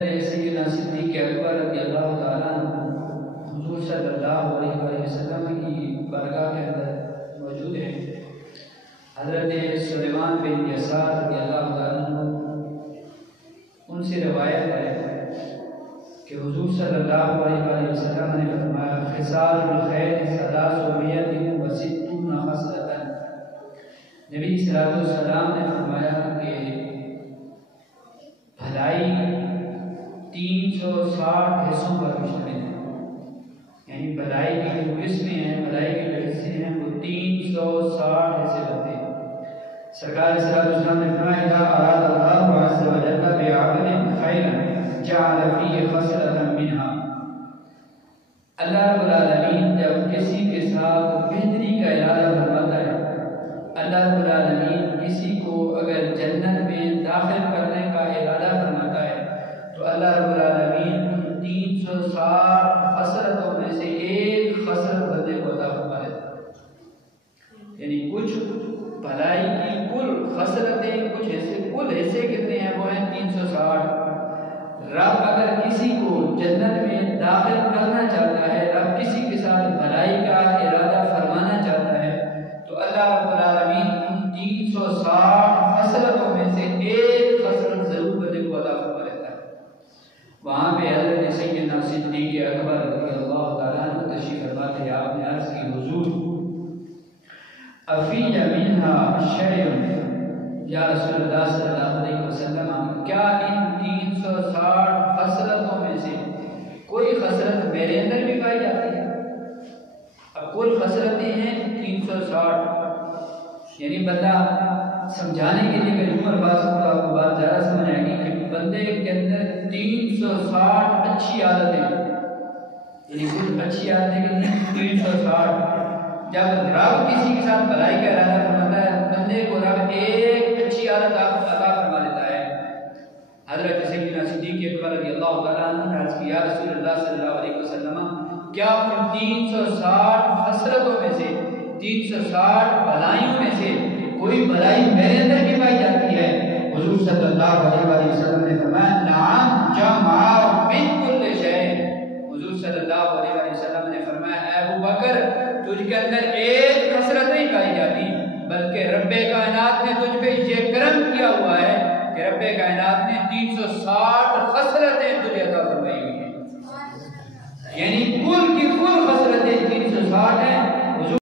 سیدنا صدیق اکبر رضی اللہ تعالیٰ عنہ حضور صلی اللہ علیہ وسلم کی بارگاہ کے اندر موجود ہیں۔ حضرت سلیمان بن یسار رضی اللہ تعالیٰ عنہ ان سے روایت ہے کہ حضور صلی اللہ علیہ وسلم نے فرمایا خصال الخیر ثلاث و مئۃ و ستون خصلۃ۔ نبی صلی اللہ علیہ وسلم نے فرمایا کہ بھلائی 360 حصوں پر مشتمل ہے، یعنی بھلائی کی جو قسمیں ہیں، بھلائی کے جو حصے ہیں وہ 360 حصے ہوتے ہیں۔ سرکار صلی اللہ علیہ وسلم نے فرمایا اذا اراد اللہ عز وجل بعبد خیرا جعل فیہ خصلۃ منها۔ اللہ رب العالمین جب کسی کے ساتھ بہتری کا ارادہ فرماتا ہے، اللہ رب العالمین کسی کو اگر جنت میں داخل کرنے کا ارادہ فرماتا ہے تو اللہ رب العالمین 360 خصلتوں میں سے ایک خصلت بندے کو عطا فرما دیتا ہے۔ یعنی کچھ بھلائی کی کل خصلتیں، کچھ حصے، کل حصے کتنے ہیں وہ ہیں 360۔ رب اگر کسی کو جنت میں داخل کرنا چاہتا ہے، رب کسی کے ساتھ بھلائی کا ارادہ فرمانا چاہتا ہے تو اللہ رب العالمین ان 360 خصلتوں میں سے ایک خصلت ضرور بندے کو عطا فرما دیتا ہے۔ وہاں پہ حضرت سیدنا صدیق اکبر رضی اللہ تعالیٰ عنہ تشریف فرما تھے۔ آپ نے عرض کی حضور افی منها شیء یا رسول اللہ صلی اللہ علیہ وسلم، کیا ان 360 خصلتوں میں سے کوئی خصلت میرے اندر بھی پائی جاتی ہے؟ اب کل خصلتیں ہیں 360، یعنی بندہ سمجھانے کے لیے کہ عمر باز کو بات زیادہ سمجھ آئے گی کہ بندے کے اندر 360 اچھی عادتیں، یعنی کچھ اچھی عادتیں کتنی 360۔ جب رب کسی کے ساتھ بھلائی کا ارادہ فرماتا ہے بندے کو رب ایک اچھی عادت عطا فرما دیتا ہے۔ حضرت سیدنا صدیق اکبر رضی اللہ تعالیٰ عنہ نے عرض کیا رسول اللہ صلی اللہ علیہ وسلم، کیا ان 360 خصلتوں میں سے، 360 بھلائیوں میں سے کوئی بھلائی میرے اندر بھی پائی جاتی ہے؟ حضور صلی اللہ علیہ وسلم نے فرمایا نعم جمع من کل شیء۔ حضور صلی اللہ علیہ وسلم نے فرمایا اے ابو بکر، تجھ کے اندر ایک خصلت نہیں پائی جاتی، بلکہ رب کائنات نے تجھ پہ یہ کرم کیا ہوا ہے کہ رب کائنات نے 360 خصلتیں تجھے عطا فرمائی ہوئی ہیں، یعنی کل کی کل خصلتیں 360 ہیں،